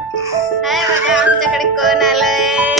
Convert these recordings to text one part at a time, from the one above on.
हाय बघा आमच्याकडे कोण आलंय?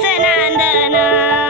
最难的呢。